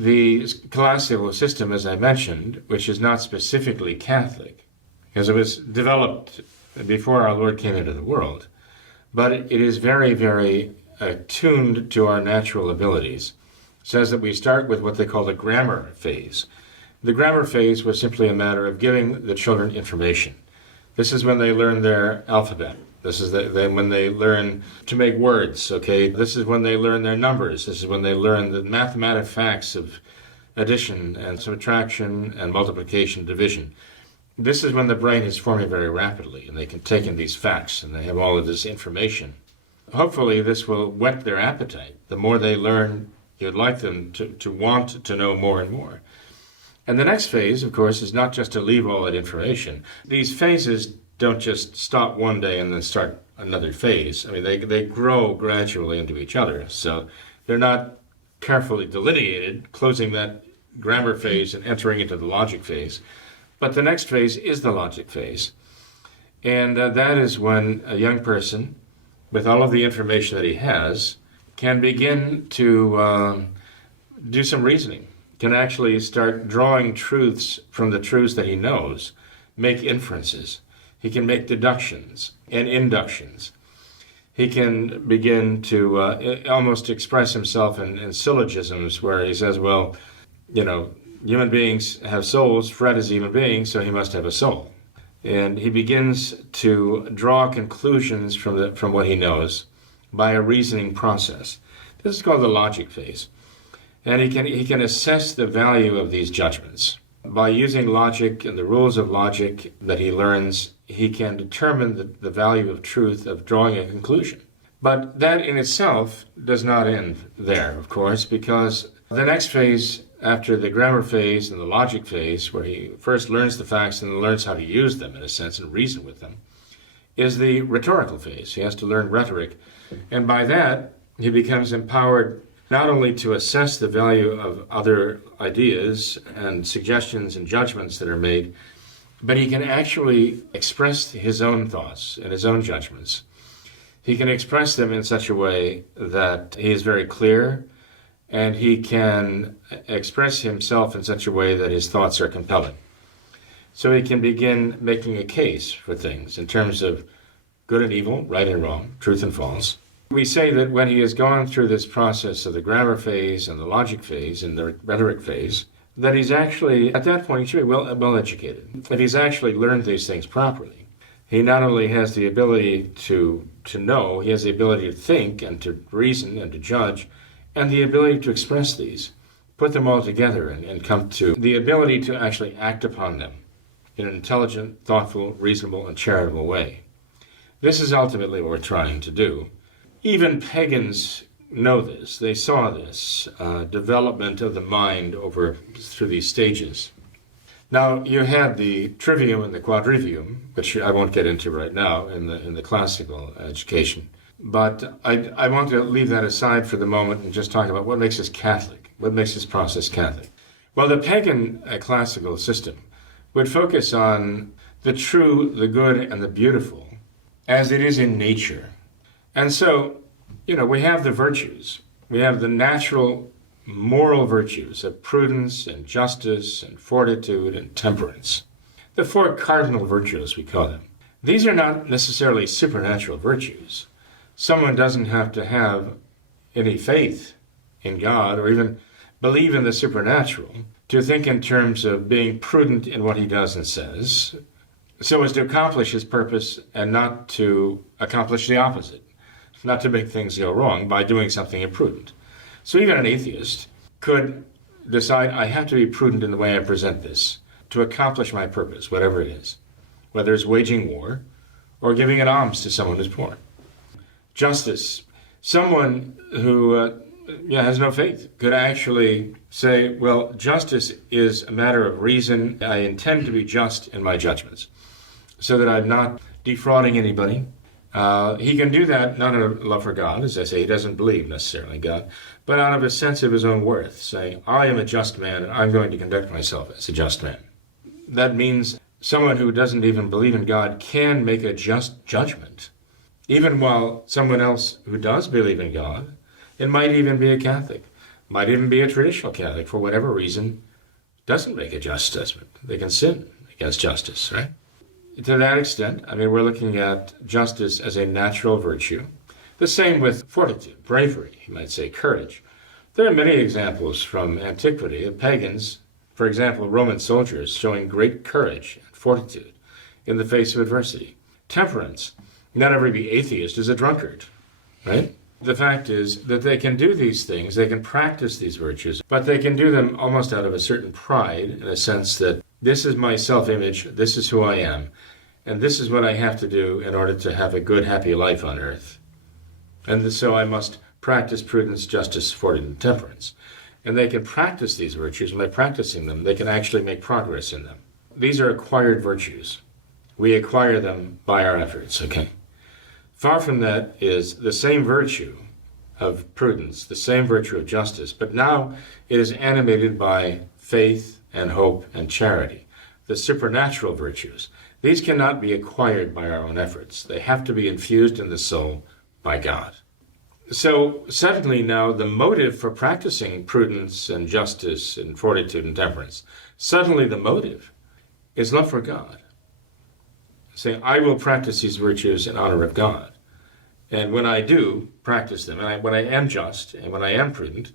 The classical system, as I mentioned, which is not specifically Catholic, because it was developed before our Lord came into the world, but it is very, very attuned to our natural abilities, says that we start with what they call the grammar phase. The grammar phase was simply a matter of giving the children information. This is when they learn their alphabet. This is when they learn to make words, okay? This is when they learn their numbers. This is when they learn the mathematical facts of addition and subtraction and multiplication, division. This is when the brain is forming very rapidly, and they can take in these facts, and they have all of this information. Hopefully, this will whet their appetite. The more they learn, you'd like them to want to know more and more. And the next phase, of course, is not just to leave all that information. These phases don't just stop one day and then start another phase. I mean, they grow gradually into each other. So they're not carefully delineated, closing that grammar phase and entering into the logic phase. But the next phase is the logic phase. And that is when a young person, with all of the information that he has, can begin to do some reasoning, can actually start drawing truths from the truths that he knows, make inferences. He can make deductions and inductions. He can begin to almost express himself in syllogisms where he says, well, you know, human beings have souls. Fred is a human being, so he must have a soul. And he begins to draw conclusions from what he knows by a reasoning process. This is called the logic phase. And he can assess the value of these judgments. By using logic and the rules of logic that he learns, he can determine the value of truth of drawing a conclusion. But that in itself does not end there, of course, because the next phase after the grammar phase and the logic phase, where he first learns the facts and then learns how to use them, in a sense, and reason with them, is the rhetorical phase. He has to learn rhetoric. And by that, he becomes empowered not only to assess the value of other ideas and suggestions and judgments that are made, but he can actually express his own thoughts and his own judgments. He can express them in such a way that he is very clear, and he can express himself in such a way that his thoughts are compelling. So he can begin making a case for things in terms of good and evil, right and wrong, truth and false. We say that when he has gone through this process of the grammar phase and the logic phase and the rhetoric phase, that he's actually, at that point, he should be well educated. If he's actually learned these things properly, he not only has the ability to know, he has the ability to think and to reason and to judge, and the ability to express these, put them all together and come to the ability to actually act upon them in an intelligent, thoughtful, reasonable, and charitable way. This is ultimately what we're trying to do. Even pagans know this. They saw this development of the mind through these stages. Now, you had the trivium and the quadrivium, which I won't get into right now in the classical education. But I want to leave that aside for the moment and just talk about what makes us Catholic, what makes this process Catholic. Well, the pagan classical system would focus on the true, the good, and the beautiful as it is in nature. And so, we have the virtues. We have the natural moral virtues of prudence and justice and fortitude and temperance. The four cardinal virtues, we call them. These are not necessarily supernatural virtues. Someone doesn't have to have any faith in God or even believe in the supernatural to think in terms of being prudent in what he does and says, so as to accomplish his purpose and not to accomplish the opposite, not to make things go wrong by doing something imprudent. So even an atheist could decide, I have to be prudent in the way I present this to accomplish my purpose, whatever it is, whether it's waging war or giving an alms to someone who's poor. Justice. Someone who has no faith could actually say, well, justice is a matter of reason. I intend to be just in my judgments so that I'm not defrauding anybody. He can do that not out of love for God, as I say, he doesn't believe necessarily in God, but out of a sense of his own worth, saying, I am a just man and I'm going to conduct myself as a just man. That means someone who doesn't even believe in God can make a just judgment. Even while someone else who does believe in God, it might even be a Catholic, might even be a traditional Catholic, for whatever reason, doesn't make a just judgment. They can sin against justice, right? To that extent, we're looking at justice as a natural virtue. The same with fortitude, bravery, you might say, courage. There are many examples from antiquity of pagans, for example, Roman soldiers showing great courage and fortitude in the face of adversity. Temperance. Not every atheist is a drunkard, right? The fact is that they can do these things, they can practice these virtues, but they can do them almost out of a certain pride, in a sense that this is my self-image, this is who I am, and this is what I have to do in order to have a good, happy life on earth. And so I must practice prudence, justice, fortitude, and temperance. And they can practice these virtues, and by practicing them, they can actually make progress in them. These are acquired virtues. We acquire them by our efforts, okay? Far from that is the same virtue of prudence, the same virtue of justice, but now it is animated by faith and hope and charity, the supernatural virtues. These cannot be acquired by our own efforts. They have to be infused in the soul by God. So suddenly now the motive for practicing prudence and justice and fortitude and temperance, suddenly the motive is love for God. Saying, I will practice these virtues in honor of God. And when I do practice them, and when I am just and when I am prudent,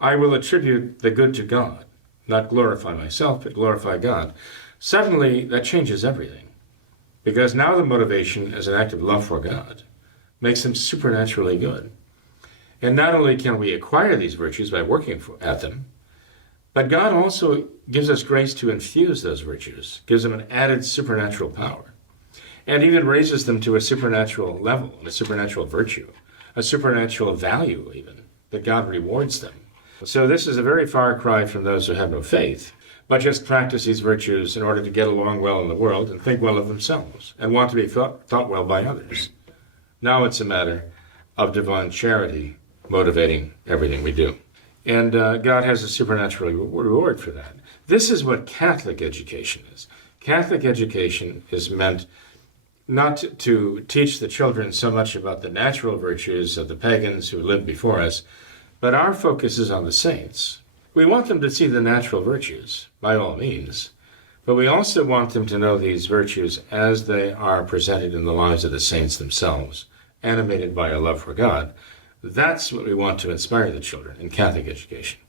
I will attribute the good to God, not glorify myself, but glorify God. Suddenly that changes everything, because now the motivation is an act of love for God makes them supernaturally good. And not only can we acquire these virtues by working at them, but God also gives us grace to infuse those virtues, gives them an added supernatural power, and even raises them to a supernatural level, a supernatural virtue, a supernatural value even, that God rewards them. So this is a very far cry from those who have no faith, but just practice these virtues in order to get along well in the world and think well of themselves and want to be thought well by others. Now it's a matter of divine charity motivating everything we do. And God has a supernatural reward for that. This is what Catholic education is. Catholic education is meant not to teach the children so much about the natural virtues of the pagans who lived before us, but our focus is on the saints. We want them to see the natural virtues, by all means, but we also want them to know these virtues as they are presented in the lives of the saints themselves, animated by a love for God. That's what we want to inspire the children in Catholic education.